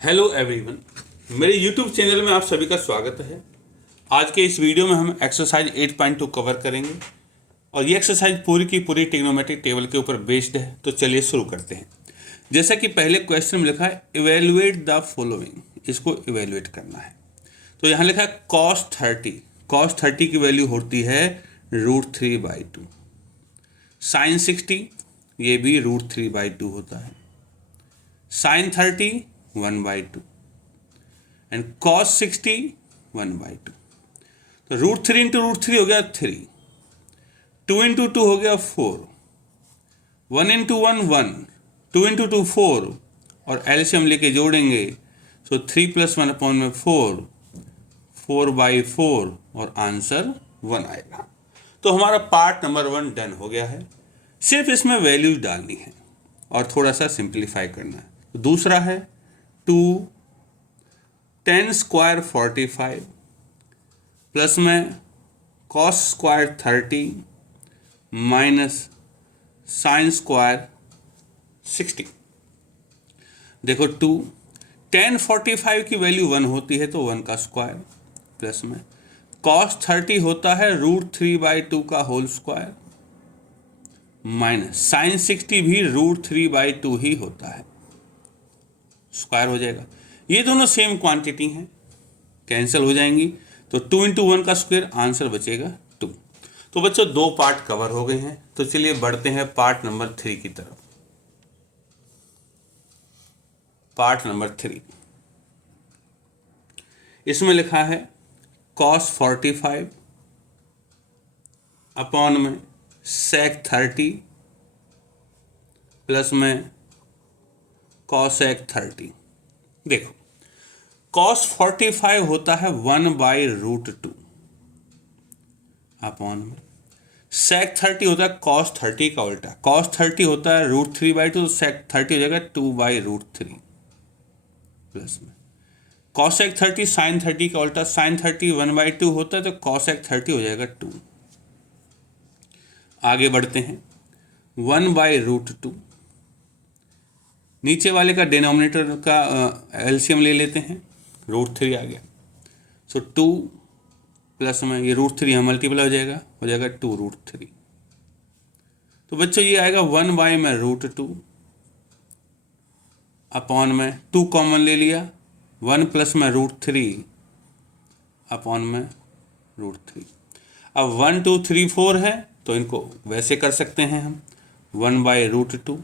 Hello everyone, मेरे YouTube channel में आप सभी का स्वागत है। आज के इस वीडियो में हम एक्सरसाइज 8.2 कवर करेंगे और ये एक्सरसाइज पूरी की पूरी ट्रिग्नोमेट्रिक टेबल के ऊपर बेस्ड है। तो चलिए शुरू करते हैं। जैसा कि पहले क्वेश्चन में लिखा है इवेल्युएट द फॉलोइंग, इसको इवेल्युएट करना है। तो यहाँ लिखा है cos 30 की वैल्यू होती है √3/2। sin 60 ये भी √3/2 होता है। sin 30 1/2 and cos 60 1/2। तो √3 इंटू √3 हो गया 3, 2 इंटू 2 हो गया 4, 1 इंटू 1 1, 2 इंटू 2 4 और एलसीएम लेके जोड़ेंगे तो 3 + 1/4, 4/4 और आंसर 1 आएगा। तो हमारा पार्ट नंबर 1 डन हो गया है। सिर्फ इसमें वैल्यूज डालनी है और थोड़ा सा सिंप्लीफाई करना है। तो दूसरा है 2 10 स्क्वायर 45 प्लस में cos square 30 minus sin square 60। देखो 2 10 45 की वैल्यू 1 होती है तो 1 का स्क्वायर प्लस में cos 30 होता है √3/2 का होल स्क्वायर माइनस sin 60 भी √3/2 ही होता है, स्क्वायर हो जाएगा। ये दोनों सेम क्वांटिटी हैं, कैंसिल हो जाएंगी तो 2 इंटू 1 का स्क्वायर, आंसर बचेगा 2। तो बच्चों 2 पार्ट कवर हो गए हैं। तो चलिए बढ़ते हैं पार्ट नंबर 3 की तरफ। पार्ट नंबर 3, इसमें लिखा है cos 45 अपॉन में sec 30 प्लस में cosec 30। देखो cos 45 होता है 1/√2 अपॉन में sec 30 होता है cos 30 का उल्टा। cos 30 होता है √3/2 तो sec 30 हो जाएगा 2/√3 प्लस में cosec 30 sin 30 का उल्टा। sin 30 1/2 होता है तो cosec 30 हो जाएगा 2। आगे बढ़ते हैं 1/√2, नीचे वाले का डिनोमिनेटर का एलसीएम ले लेते हैं, √3 आ गया। सो 2 प्लस में ये √3 यहाँ मल्टीप्लाई हो जाएगा 2√3। तो बच्चों ये आएगा 1/√2 अपॉन में 2 कॉमन ले लिया, 1 प्लस में √3 अपॉन में √3। अब 1 2 3 4 है तो इनको वैसे कर सकते हैं हम, 1/√2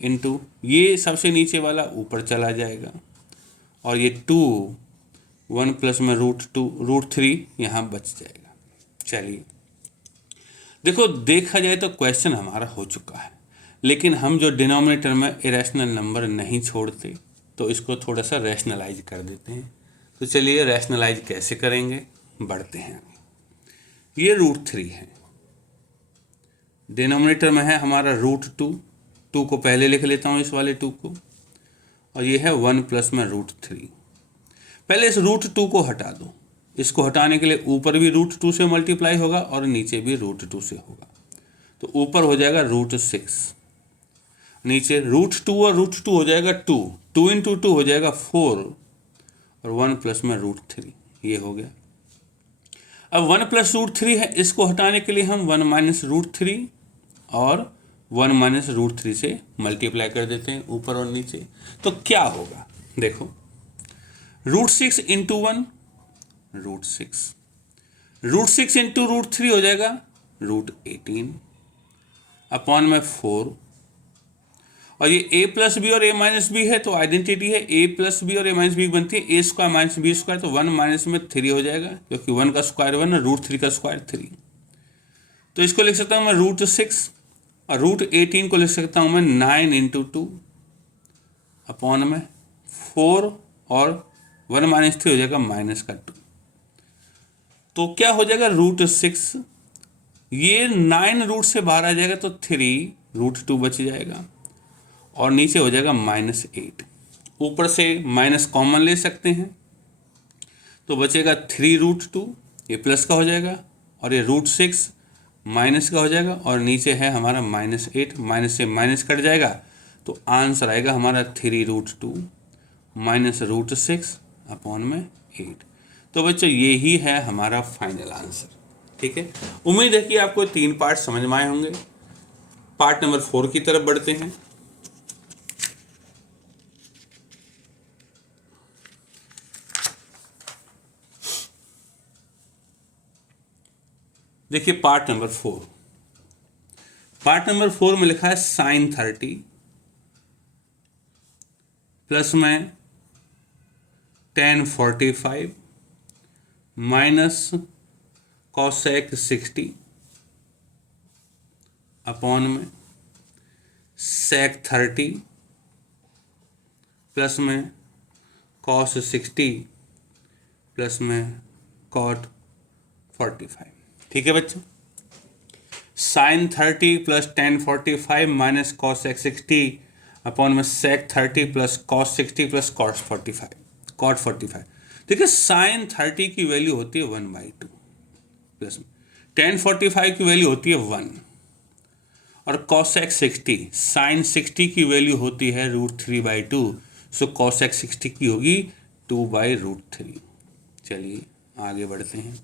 इंटू ये सबसे नीचे वाला ऊपर चला जाएगा और ये 2 1 प्लस में √3 यहाँ बच जाएगा। चलिए देखो, देखा जाए तो क्वेश्चन हमारा हो चुका है, लेकिन हम जो डिनोमिनेटर में इरेशनल नंबर नहीं छोड़ते तो इसको थोड़ा सा रैशनलाइज कर देते हैं। तो चलिए रैशनलाइज कैसे करेंगे, बढ़ते हैं। ये √3 है, डिनोमिनेटर में है हमारा √2, 2 को पहले लिख लेता हूँ इस वाले 2 को, और ये है 1 प्लस में √3। पहले इस √2 को हटा दो। इसको हटाने के लिए ऊपर भी √2 से मल्टीप्लाई होगा और नीचे भी √2 से होगा। तो ऊपर हो जाएगा √6, नीचे √2 और √2 हो जाएगा 2, 2 इंटू 2 हो जाएगा 4 और 1 प्लस में √3, ये हो गया। अब 1 प्लस √3 है, इसको हटाने के लिए हम 1 माइनस √3 और 1 माइनस √3 से मल्टीप्लाई कर देते हैं ऊपर और नीचे। तो क्या होगा, देखो √6 इंटू 1 √6, √6 इंटू √3 हो जाएगा √18 अपॉन में 4। और ये a प्लस बी और a माइनस बी है तो आइडेंटिटी है, a प्लस बी और a माइनस बी बनती है a square minus B square, तो 1 माइनस में 3 हो जाएगा क्योंकि 1 का स्क्वायर 1 और √3 का स्क्वायर 3। तो इसको लिख सकता हूँ मैं √6 और √18 को लिख सकता हूँ मैं 9 इंटू 2 अपॉन में 4 और 1 माइनस 3 हो जाएगा माइनस का 2। तो क्या हो जाएगा √6, ये 9 रूट से बाहर आ जाएगा तो 3 √2 बच जाएगा और नीचे हो जाएगा -8। ऊपर से माइनस कॉमन ले सकते हैं तो बचेगा 3√2, ये प्लस का हो जाएगा और ये √6 माइनस का हो जाएगा और नीचे है हमारा -8, माइनस से माइनस कट जाएगा तो आंसर आएगा हमारा 3√2 माइनस √6 अपॉन में 8। तो बच्चों ये ही है हमारा फाइनल आंसर। ठीक है, उम्मीद है कि आपको 3 पार्ट समझ में आए होंगे। पार्ट नंबर 4 की तरफ बढ़ते हैं। देखिए पार्ट नंबर 4। पार्ट नंबर 4 में लिखा है sin 30 प्लस में tan 45 माइनस cosec 60 अपॉन में sec 30 प्लस में cos 60 प्लस में cot 45। ठीक है बच्चों, sin 30 plus tan 45 minus cosec 60 upon में sec 30 plus cos 60 plus cot 45। देखिए sin 30 की वैल्यू होती है 1/2 प्लस में tan 45 की वैल्यू होती है 1 और cosec 60 sin 60 की वैल्यू होती है √3/2। सो cosec 60 की होगी 2/√3। चलिए आगे बढ़ते हैं।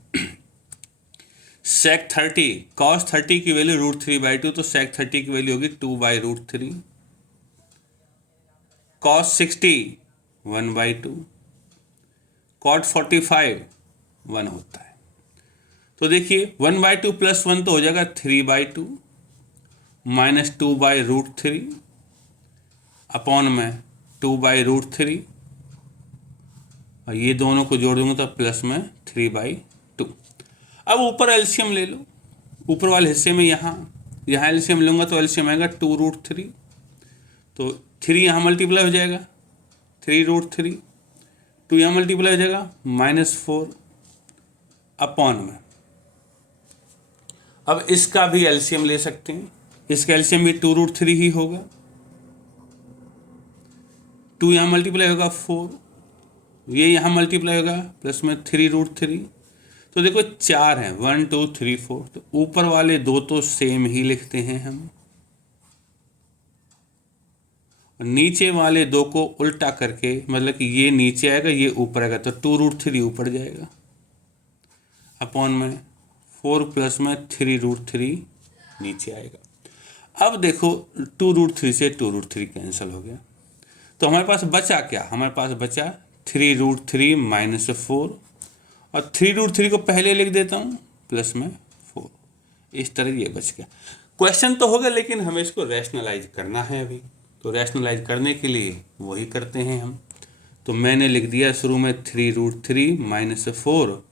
sec 30 cos 30 की वैल्यू √3/2, तो sec 30 की वैल्यू होगी 2/√3। cos 60 1/2, cot 45 1 होता है। तो देखिए 1/2 प्लस 1 तो हो जाएगा 3/2 माइनस 2/√3 अपॉन में 2/√3 और ये दोनों को जोड़ दूंगा तो प्लस में 3/2। अब ऊपर एलसीएम ले लो, ऊपर वाले हिस्से में यहाँ एलसीएम लूँगा तो एलसीएम आएगा 2√3, तो 3 यहाँ मल्टीप्लाई हो जाएगा 3√3, 2 यहाँ मल्टीप्लाई हो जाएगा -4 अपॉन में। अब इसका भी एलसीएम ले सकते हैं, इसका एलसीएम भी 2√3 ही होगा, 2 यहाँ मल्टीप्लाई होगा 4, ये यहाँ मल्टीप्लाई होगा प्लस में 3√3। तो देखो 4 हैं, 1 2 3 4, तो ऊपर वाले दो तो सेम ही लिखते हैं हम, और नीचे वाले दो को उल्टा करके, मतलब कि ये नीचे आएगा ये ऊपर आएगा, तो 2√3 ऊपर जाएगा अपॉन में 4 प्लस में 3√3 नीचे आएगा। अब देखो 2√3 से 2√3 कैंसिल हो गया, तो हमारे पास बचा क्या, हमारे पास बचा 3√3 माइनस 4, और 3√3 को पहले लिख देता हूँ प्लस में 4। इस तरह ये बच गया। क्वेश्चन तो होगा लेकिन हमें इसको रैशनलाइज करना है अभी, तो रैशनलाइज करने के लिए वही करते हैं हम। तो मैंने लिख दिया शुरू में 3√3 माइनस 4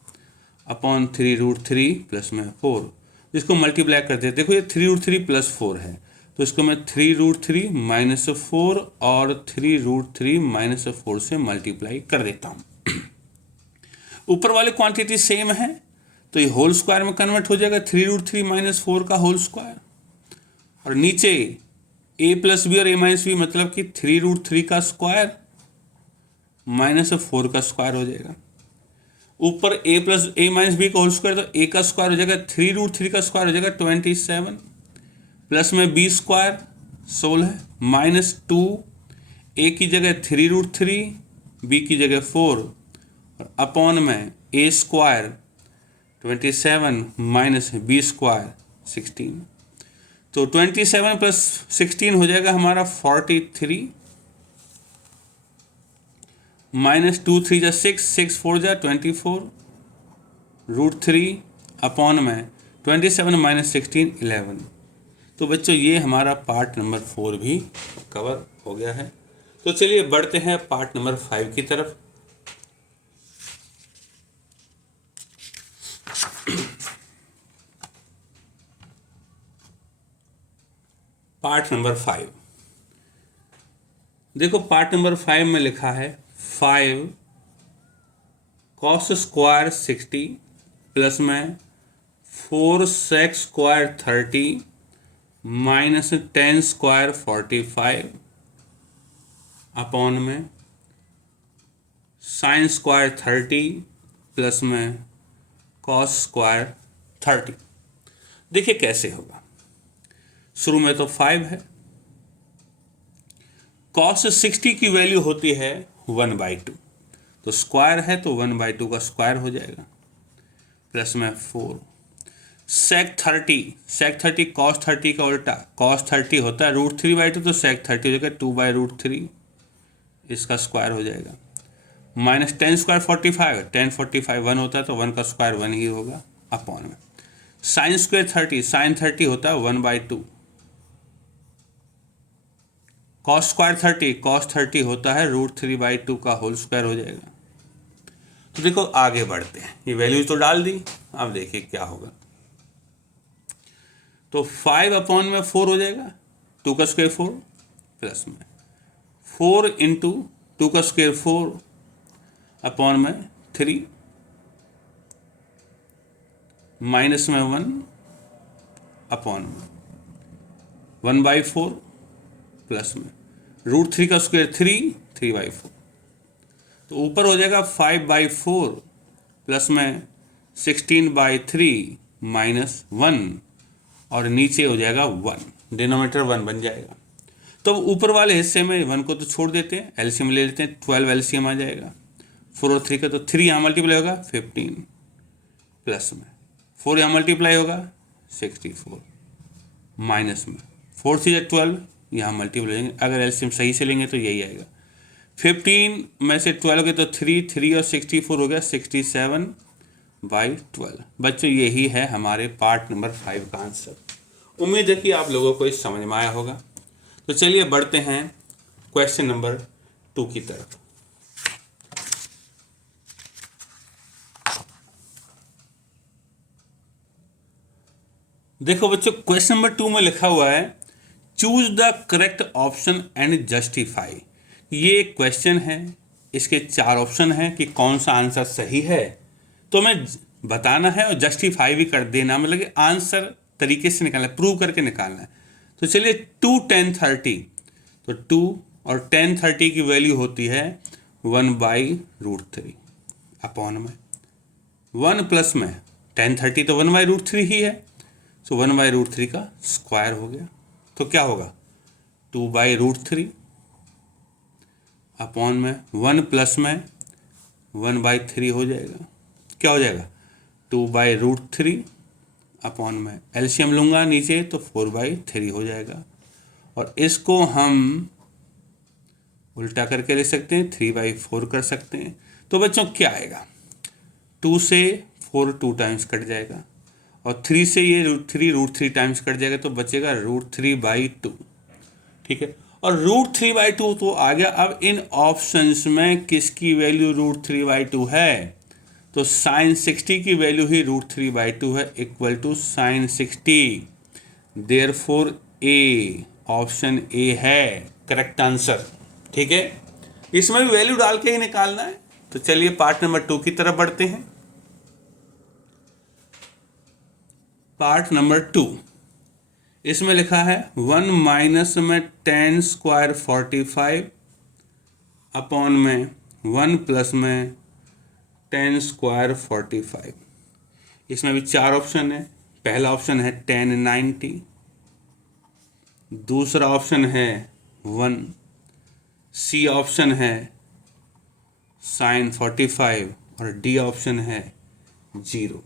अपॉन 3√3 प्लस में 4, जिसको मल्टीप्लाई करते हैं। देखो ये 3√3 प्लस 4 है, तो इसको मैं 3√3 माइनस 4 और 3√3 माइनस 4 से मल्टीप्लाई कर देता हूँ। ऊपर वाले क्वांटिटी सेम है तो ये होल स्क्वायर में कन्वर्ट हो जाएगा, 3√3 माइनस 4 का होल स्क्वायर, और नीचे a प्लस बी और a माइनस बी मतलब कि 3√3 का स्क्वायर माइनस 4 का स्क्वायर हो जाएगा। ऊपर a plus a minus B का होल स्क्वायर, तो a का स्क्वायर हो जाएगा 3√3 का स्क्वायर हो जाएगा 27 प्लस में b स्क्वायर 16 माइनस 2 a की जगह 3√3 b की जगह 4 और अपॉन में a square 27 minus b square 16। तो 27 प्लस 16 हो जाएगा हमारा 43 माइनस 2 3 जा 6 6 4 जा 24 √3 अपॉन में 27 माइनस 16 11। तो बच्चों ये हमारा पार्ट नंबर 4 भी कवर हो गया है। तो चलिए बढ़ते हैं पार्ट नंबर 5 की तरफ। पार्ट नंबर 5, देखो पार्ट नंबर 5 में लिखा है 5 cos स्क्वायर 60 प्लस में 4 sec square 30 minus 10 square 45 upon में sin स्क्वायर 30 प्लस में cos स्क्वायर 30। देखिए कैसे होगा, शुरू में तो 5 है, cos 60 की वैल्यू होती है 1/2, तो स्क्वायर है तो 1/2 का स्क्वायर हो जाएगा, प्लस में 4। सेक 30 कॉस 30 का उल्टा, कॉस 30 होता है √3/2, तो सेक 30 हो जाएगा 2/√3, इसका स्क्वायर हो जाएगा। माइनस 10² 45, 10/45 1 होता है तो 1 का स्क्वायर 1 ही होगा, अपॉन में sin² 30, sin 30 होता है 1/2, cos² 30, cos 30 होता है √3/2 का होल स्क्वायर हो जाएगा। तो देखो आगे बढ़ते हैं, ये वैल्यू तो डाल दी, अब देखिए क्या होगा। तो 5/4 हो जाएगा, 2 का स्क्वायर 4, प्लस में 4 इंटू 2 का स्क्वायर 4 अपॉन में 3, माइनस में 1 अपॉन में 1/4, प्लस में √3 का स्क्वायर 3/4, तो ऊपर हो जाएगा 5/4 प्लस में 16/3 माइनस 1, और नीचे हो जाएगा 1, डिनोमिनेटर 1 बन जाएगा। तो ऊपर वाले हिस्से में 1 को तो छोड़ देते हैं, एलसीएम ले लेते हैं, 12 एलसीएम आ जाएगा 4 और 3 का, तो 3 यहाँ मल्टीप्लाई होगा 15, प्लस में 4 यहाँ मल्टीप्लाई होगा 64, माइनस में 4 3 12, यहाँ मल्टीप्लाई लेंगे, अगर एलसीएम सही से लेंगे तो यही आएगा। 15 में से 12 गए तो 3 और 64 हो गया 67/12। बच्चों यही है हमारे पार्ट नंबर 5 का आंसर। उम्मीद है कि आप लोगों को इस समझ में आया होगा। तो चलिए बढ़ते हैं क्वेश्चन नंबर 2 की तरफ। देखो बच्चों, क्वेश्चन नंबर 2 में लिखा हुआ है choose the correct option and justify. ये क्वेश्चन है, इसके 4 ऑप्शन हैं कि कौन सा आंसर सही है, तो हमें बताना है और जस्टिफाई भी कर देना, मतलब कि आंसर तरीके से निकालना है, प्रूव करके निकालना है। तो चलिए 2 10 30, तो 2 और 10 30 की वैल्यू होती है 1/√3 अपॉन में 1 प्लस में 10 30 तो 1/√3 ही है, तो 1/√3 का स्क्वायर हो गया, तो क्या होगा 2/√3 अपॉन में 1 प्लस में 1/3 हो जाएगा, क्या हो जाएगा 2/√3 अपॉन में एलसीएम लूँगा नीचे तो 4/3 हो जाएगा, और इसको हम उल्टा करके लिख सकते हैं 3/4 कर सकते हैं। तो बच्चों क्या आएगा, 2 से 4 2 टाइम्स कट जाएगा, और 3 से ये √3 टाइम्स कट जाएगा, तो बचेगा √3/2, ठीक है। और √3/2 तो आ गया। अब इन ऑप्शंस में किसकी वैल्यू √3/2 है, तो sin 60 की वैल्यू ही √3/2 है, equal to sin 60, therefore A, option A है करेक्ट आंसर, ठीक है। इसमें भी वैल्यू डाल के ही निकालना है। तो चलिए पार्ट नंबर 2 की तरफ बढ़ते हैं। पार्ट नंबर 2, इसमें लिखा है 1 माइनस में 10² 45 अपॉन में 1 प्लस में 10² 45। इसमें भी 4 ऑप्शन है। पहला ऑप्शन है 10 90, दूसरा ऑप्शन है 1, सी ऑप्शन है sin 45, और डी ऑप्शन है 0।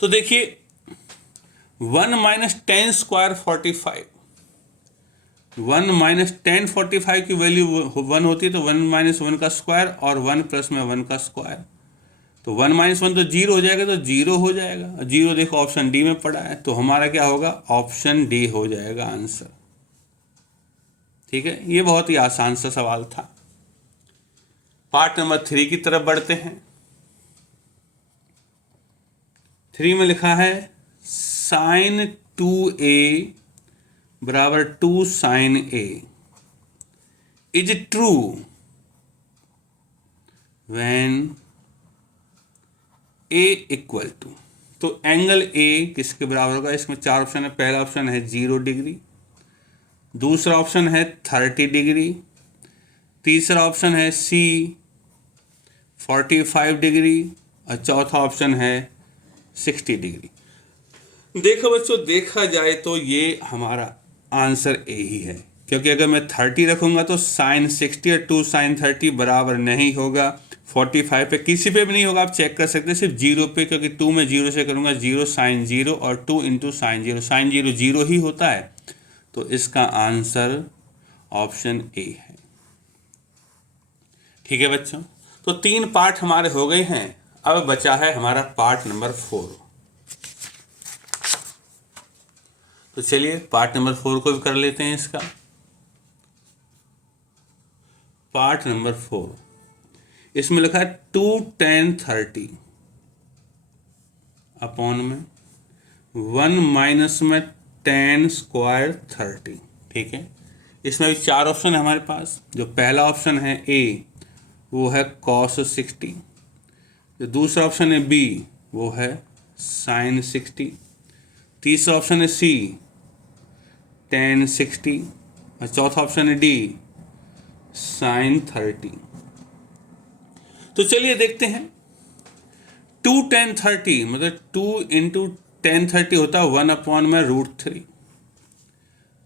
तो देखिए 1 माइनस 10² 45, 1 माइनस 10 45 की वैल्यू 1 होती है, तो 1 माइनस 1 का स्क्वायर और 1 प्लस में 1 का स्क्वायर, तो 1 माइनस 1 तो 0 हो जाएगा, तो 0 हो जाएगा। 0 देखो ऑप्शन डी में पड़ा है, तो हमारा क्या होगा, ऑप्शन डी हो जाएगा आंसर, ठीक है। ये बहुत ही आसान सा सवाल था। पार्ट नंबर 3 की तरफ बढ़ते हैं। 3 में लिखा है sin 2a बराबर 2 sin a is true when a equal to, तो एंगल a किसके बराबर होगा, इसमें 4 ऑप्शन है। पहला ऑप्शन है 0 डिग्री, दूसरा ऑप्शन है 30 डिग्री, तीसरा ऑप्शन है सी 45 डिग्री, और चौथा ऑप्शन है 60 डिग्री। देखो बच्चों, देखा जाए तो ये हमारा आंसर ए ही है, क्योंकि अगर मैं 30 रखूँगा तो साइन 60 और 2 साइन 30 बराबर नहीं होगा। 45 पे किसी पे भी नहीं होगा, आप चेक कर सकते हैं, सिर्फ 0 पे, क्योंकि 2 में 0 से करूँगा 0 साइन 0 और 2 इंटू साइन 0, साइन 0 0 ही होता है। तो इसका आंसर ऑप्शन ए है। ठीक है बच्चों, तो 3 पार्ट हमारे हो गए हैं। अब बचा है हमारा पार्ट नंबर 4। तो चलिए पार्ट नंबर 4 को भी कर लेते हैं इसका। पार्ट नंबर 4, इसमें लिखा है 2 tan 30 अपॉन में 1 माइनस में tan स्क्वायर 30। ठीक है, इसमें भी 4 ऑप्शन है हमारे पास। जो पहला ऑप्शन है ए, वो है cos 60। जो दूसरा ऑप्शन है बी, वो है sin 60। तीसरा ऑप्शन है सी, tan 60। और चौथा ऑप्शन है डी, sin 30। तो चलिए देखते हैं। 2 tan 30 मतलब 2 इंटू tan 30 होता है 1 अपॉन में √3।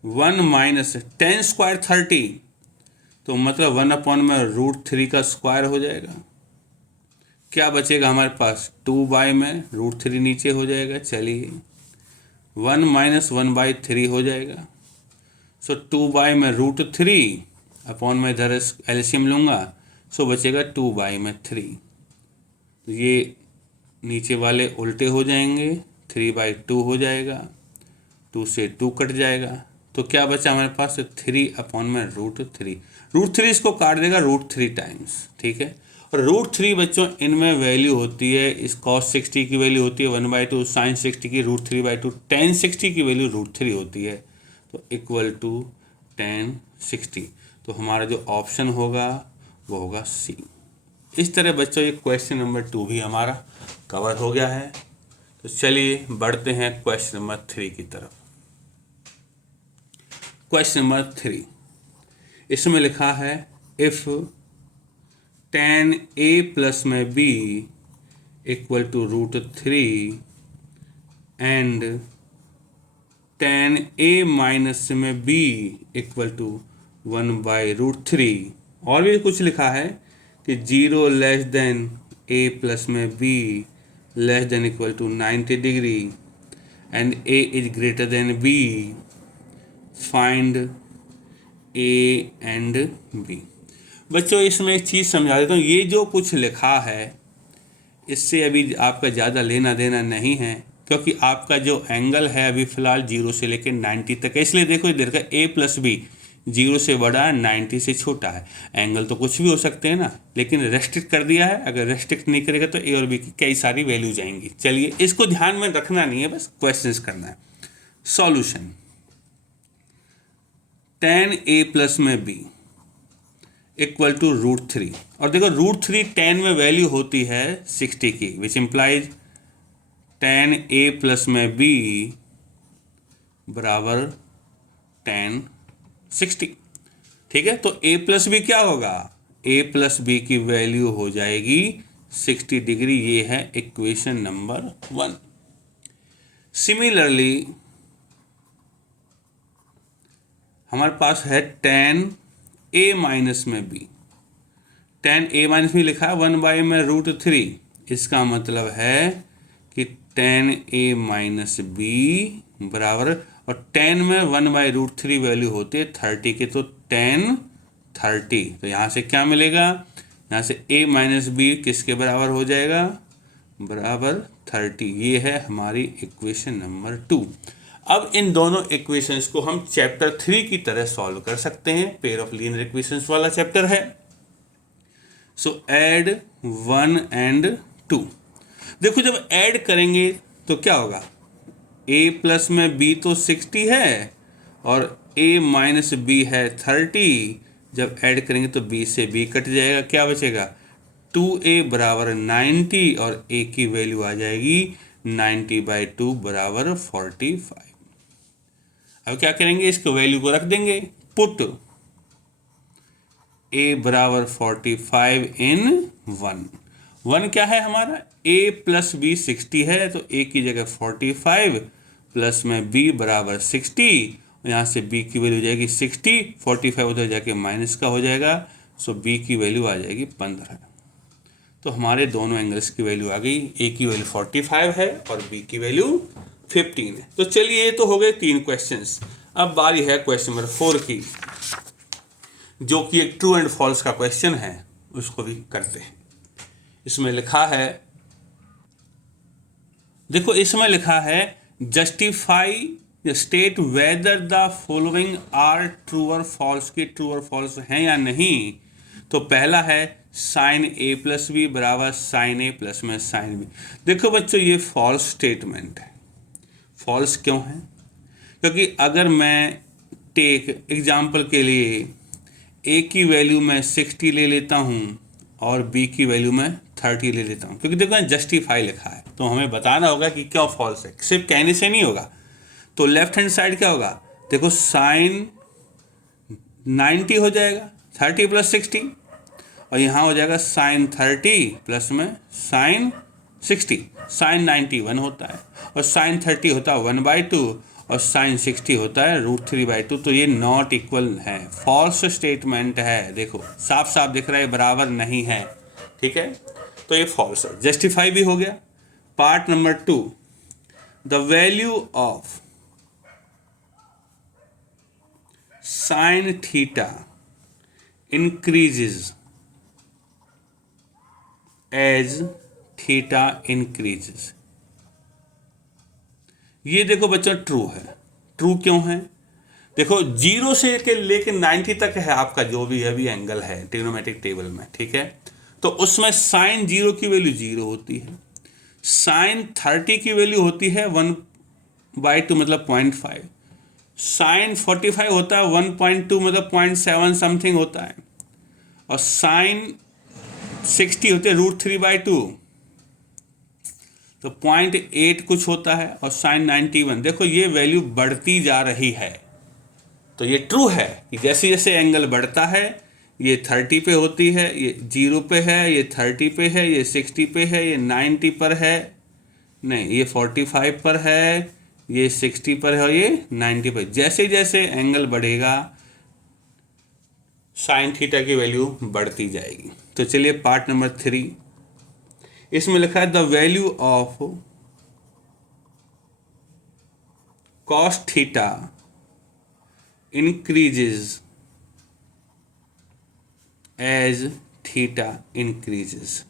1 माइनस tan स्क्वायर 30 तो मतलब 1 अपॉन में √3 का स्क्वायर हो जाएगा। क्या बचेगा हमारे पास, 2 बाई में √3 नीचे हो जाएगा। चलिए 1 माइनस 1 बाई 3 हो जाएगा। सो 2 बाई में √3 अपॉन में इधर एलसीएम लूँगा, सो बचेगा 2 बाई में 3। तो ये नीचे वाले उल्टे हो जाएंगे, 3/2 हो जाएगा, 2 से 2 कट जाएगा। तो क्या बचा हमारे पास, 3 अपॉन में √3। √3 इसको काट देगा √3 टाइम्स। ठीक है, और √3 बच्चों इनमें वैल्यू होती है, इस cos 60 की वैल्यू होती है 1/2, sin 60 की √3/2, tan 60 की वैल्यू √3 होती है। तो इक्वल टू tan 60। तो हमारा जो ऑप्शन होगा वो होगा सी। इस तरह बच्चों ये क्वेश्चन नंबर 2 भी हमारा कवर हो गया है। तो चलिए बढ़ते हैं क्वेश्चन नंबर 3 की तरफ। क्वेश्चन नंबर 3, इसमें लिखा है इफ tan a प्लस में b equal to √3 and tan a minus में b इक्वल टू 1/√3। और भी कुछ लिखा है कि 0 लेस देन a प्लस में b less than equal to 90 degree and a is greater than b, find a and b। बच्चों इसमें एक चीज़ समझा देता हूँ, ये जो कुछ लिखा है इससे अभी आपका ज़्यादा लेना देना नहीं है, क्योंकि आपका जो एंगल है अभी फ़िलहाल 0 से लेकर 90 तक है। इसलिए देखो इधर का a प्लस बी 0 से बड़ा है, 90 से छोटा है। एंगल तो कुछ भी हो सकते हैं ना, लेकिन रेस्ट्रिक्ट कर दिया है। अगर रेस्ट्रिक्ट नहीं करेगा तो a और b की कई सारी वैल्यू जाएंगी। चलिए इसको ध्यान में रखना नहीं है, बस क्वेश्चंस करना है। सॉल्यूशन, tan a प्लस में b इक्वल टू √3। और देखो √3 tan में वैल्यू होती है 60 की, which implies tan a plus में b बराबर tan 60। ठीक है, तो a प्लस बी क्या होगा, a प्लस बी की वैल्यू हो जाएगी 60 डिग्री। ये है इक्वेशन नंबर 1। सिमिलरली हमारे पास है tan a माइनस में b। tan a माइनस में लिखा है 1 बाई में √3। इसका मतलब है कि tan a माइनस b बराबर, और tan में 1/√3 वैल्यू होती है 30 की, तो tan 30। तो यहाँ से क्या मिलेगा, यहाँ से a माइनस बी किसके बराबर हो जाएगा, बराबर 30। ये है हमारी इक्वेशन नंबर 2। अब इन दोनों इक्वेशंस को हम चैप्टर 3 की तरह सॉल्व कर सकते हैं। पेयर ऑफ लीनियर इक्वेशंस वाला चैप्टर है। सो ऐड 1 एंड 2। देखो जब ऐड करेंगे तो क्या होगा, a प्लस में b तो 60 है और a माइनस b है 30। जब ऐड करेंगे तो b से b कट जाएगा, क्या बचेगा, 2a बराबर 90 और a की वैल्यू आ जाएगी 90/2 बराबर 45। अब क्या करेंगे, इसको वैल्यू को रख देंगे, पुट a बराबर 45 इन 1 क्या है हमारा, a प्लस बी 60 है तो a की जगह 45 प्लस में b बराबर 60 यहाँ से b की वैल्यू हो जाएगी 60, 45 उधर जाके माइनस का हो जाएगा, सो b की वैल्यू आ जाएगी 15। तो हमारे दोनों एंगल्स की वैल्यू आ गई, a की वैल्यू 45 है और b की वैल्यू 15 है। तो चलिए, ये तो हो गए 3 क्वेश्चंस। अब बारी है क्वेश्चन नंबर 4 की, जो कि एक ट्रू एंड फॉल्स का क्वेश्चन है, उसको भी करते हैं। इसमें लिखा है, देखो इसमें लिखा है justify state whether the following are true और फॉल्स, की ट्रू और फॉल्स हैं या नहीं। तो पहला है साइन ए प्लस बी बराबर साइन ए प्लस में साइन बी। देखो बच्चों, ये फॉल्स स्टेटमेंट है। फॉल्स क्यों है? क्योंकि अगर मैं टेक एग्जाम्पल के लिए ए की वैल्यू मैं 60 ले लेता हूँ और बी की वैल्यू मैं 30 ले लेता हूँ, क्योंकि देखो जस्टिफाई लिखा है, तो हमें बताना होगा कि क्या फॉल्स है, सिर्फ कहने से नहीं होगा। तो लेफ्ट हैंड साइड क्या होगा, देखो साइन 90 हो जाएगा 30 प्लस 60, और यहाँ हो जाएगा साइन 30 प्लस में साइन 60। साइन 90 1 होता है और साइन 30 होता है 1/2 और साइन 60 होता है √3/2। तो ये नॉट इक्वल है, फॉल्स स्टेटमेंट है। देखो साफ साफ दिख रहा है बराबर नहीं है, ठीक है, तो ये फॉल्स है। जस्टिफाई भी हो गया। Part number 2, the value of sine theta increases as theta increases. ये देखो बच्चों ट्रू है। ट्रू क्यों है? देखो 0 से लेके 90 तक है आपका जो भी अभी एंगल है ट्रिग्नोमेट्रिक टेबल में, ठीक है। तो उसमें साइन 0 की वैल्यू 0 होती है, साइन 30 की वैल्यू होती है 1/2 मतलब 0.5, साइन 45 होता है 1.2 मतलब 0.7 समथिंग होता है, और साइन 60 होते हैं √3/2 तो 0.8 कुछ होता है, और साइन 91। देखो ये वैल्यू बढ़ती जा रही है। तो ये ट्रू है कि जैसे जैसे एंगल बढ़ता है, ये 30 पे होती है, ये 0 पे है, ये 30 पे है, ये 60 पे है, ये 90 पर है, नहीं ये 45 पर है, ये 60 पर है और ये 90 पर। जैसे जैसे एंगल बढ़ेगा साइन थीटा की वैल्यू बढ़ती जाएगी। तो चलिए पार्ट नंबर 3, इसमें लिखा है the value of cos theta increases as theta increases.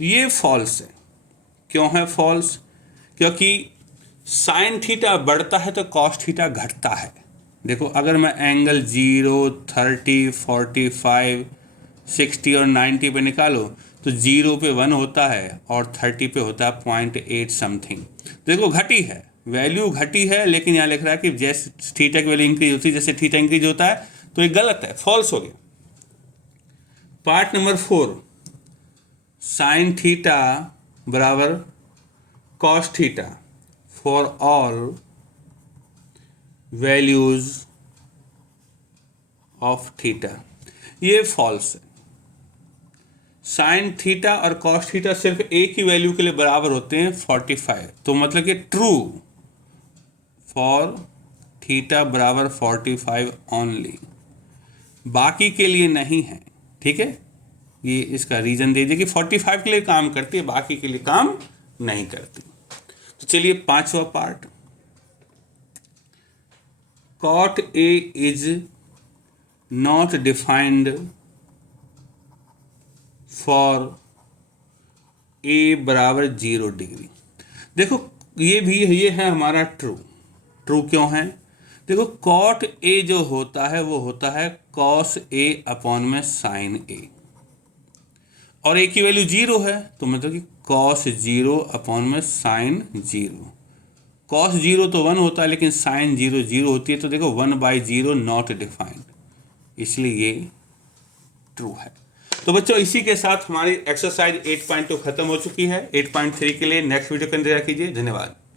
ये फॉल्स है। क्यों है फॉल्स? क्योंकि साइन थीटा बढ़ता है तो कॉस थीटा घटता है। देखो अगर मैं एंगल 0, 30, 45, 60 और 90 पे निकालो तो 0 पे 1 होता है और 30 पे होता है 0.8 समथिंग। देखो घटी है, वैल्यू घटी है, लेकिन यहाँ लिख रहा है कि जैसे थीटा की वैल्यू इंक्रीज होती है, जैसे थीटा इंक्रीज होता है, तो ये गलत है, फॉल्स हो गया। पार्ट नंबर 4, साइन थीटा बराबर cos theta for all values of theta. ये फॉल्स है। साइन थीटा और कॉस थीटा सिर्फ ए की वैल्यू के लिए बराबर होते हैं 45, तो मतलब कि ट्रू फॉर थीटा बराबर 45 ओनली, बाकी के लिए नहीं है, ठीक है। ये इसका रीजन दे दीजिए कि 45 के लिए काम करती है, बाकी के लिए काम नहीं करती। तो चलिए 5वां part, cot A is not defined for A बराबर 0 डिग्री। देखो ये है हमारा ट्रू। ट्रू क्यों है? देखो cot A जो होता है वो होता है cos A अपॉन में sin A, और A की वैल्यू 0 है, तो मतलब कि cos 0 अपॉन में sin 0। cos 0 तो 1 होता है, लेकिन sin 0 0 होती है, तो देखो 1/0 नॉट डिफाइंड, इसलिए ये ट्रू है। तो बच्चों इसी के साथ हमारी एक्सरसाइज 8.2 खत्म हो चुकी है। 8.3 के लिए नेक्स्ट वीडियो का इंतजार कीजिए। धन्यवाद।